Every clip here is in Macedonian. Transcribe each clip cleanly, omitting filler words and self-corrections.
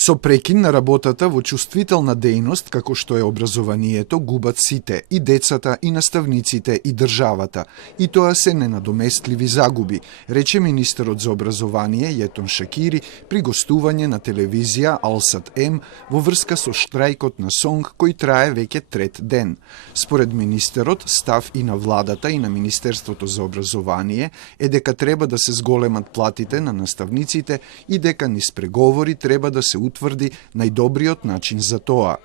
Со прекин на работата во чувствителна дејност, како што е образованието, губат сите, и децата, и наставниците, и државата. И тоа се ненадоместливи загуби, рече министерот за образование Јетон Шакири при гостување на телевизија Алсат М во врска со штрајкот на СОНГ кој трае веќе трет ден. Според министерот, став и на владата и на Министерството за образование е дека треба да се зголемат платите на наставниците и дека низ преговори треба да се утврди најдобриот начин за тоа.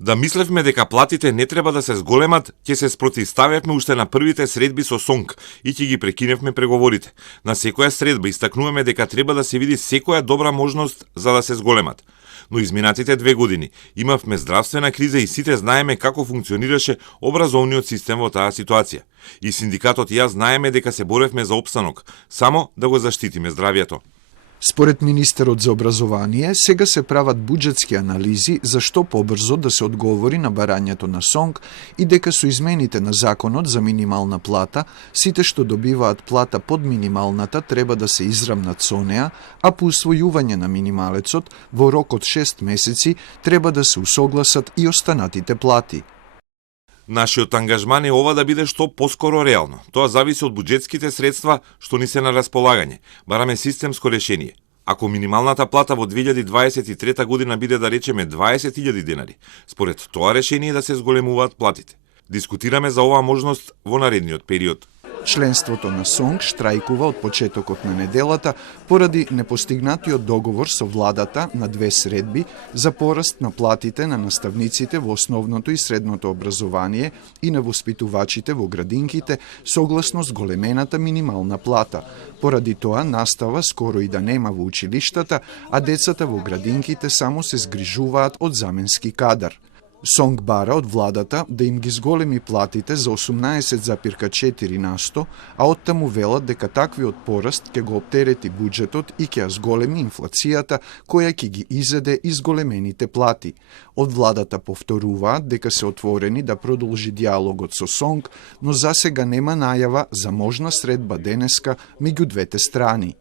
Да мислевме дека платите не треба да се зголемат, ќе се спротивставевме уште на првите средби со СОНГ и ќе ги прекиневме преговорите. На секоја средба истакнуваме дека треба да се види секоја добра можност за да се зголемат. Но изминатите 2 години имавме здравствена криза и сите знаеме како функционираше образовниот систем во таа ситуација. И синдикатот и јас знаеме дека се боревме за опстанок, само да го заштитиме здравјето. Според министерот за образование, сега се прават буџетски анализи за што побрзо да се одговори на барањето на СОНГ и дека со измените на законот за минимална плата, сите што добиваат плата под минималната треба да се израмнат со неа, а по усвојување на минималецот во рок од 6 месеци треба да се усогласат и останатите плати. Нашиот ангажман е ова да биде што поскоро реално. Тоа зависи од буџетските средства што ни се на располагање. Бараме системско решение. Ако минималната плата во 2023 година биде да речеме 20.000 денари, според тоа решение да се зголемуваат платите. Дискутираме за оваа можност во наредниот период. Членството на СОНГ штрајкува од почетокот на неделата поради непостигнатиот договор со владата на 2 средби за пораст на платите на наставниците во основното и средното образование и на воспитувачите во градинките согласно зголемената минимална плата. Поради тоа настава скоро и да нема во училиштата, а децата во градинките само се згрижуваат од заменски кадар. СОНГ бара од владата да им ги зголеми платите за 18,4%, а оттаму велат дека таквиот пораст ќе го оптерети буџетот и ќе ја зголеми инфлацијата која ќе ги изеде изголемените плати. Од владата повторуваат дека се отворени да продолжи диалогот со СОНГ, но засега нема најава за можна средба денеска меѓу двете страни.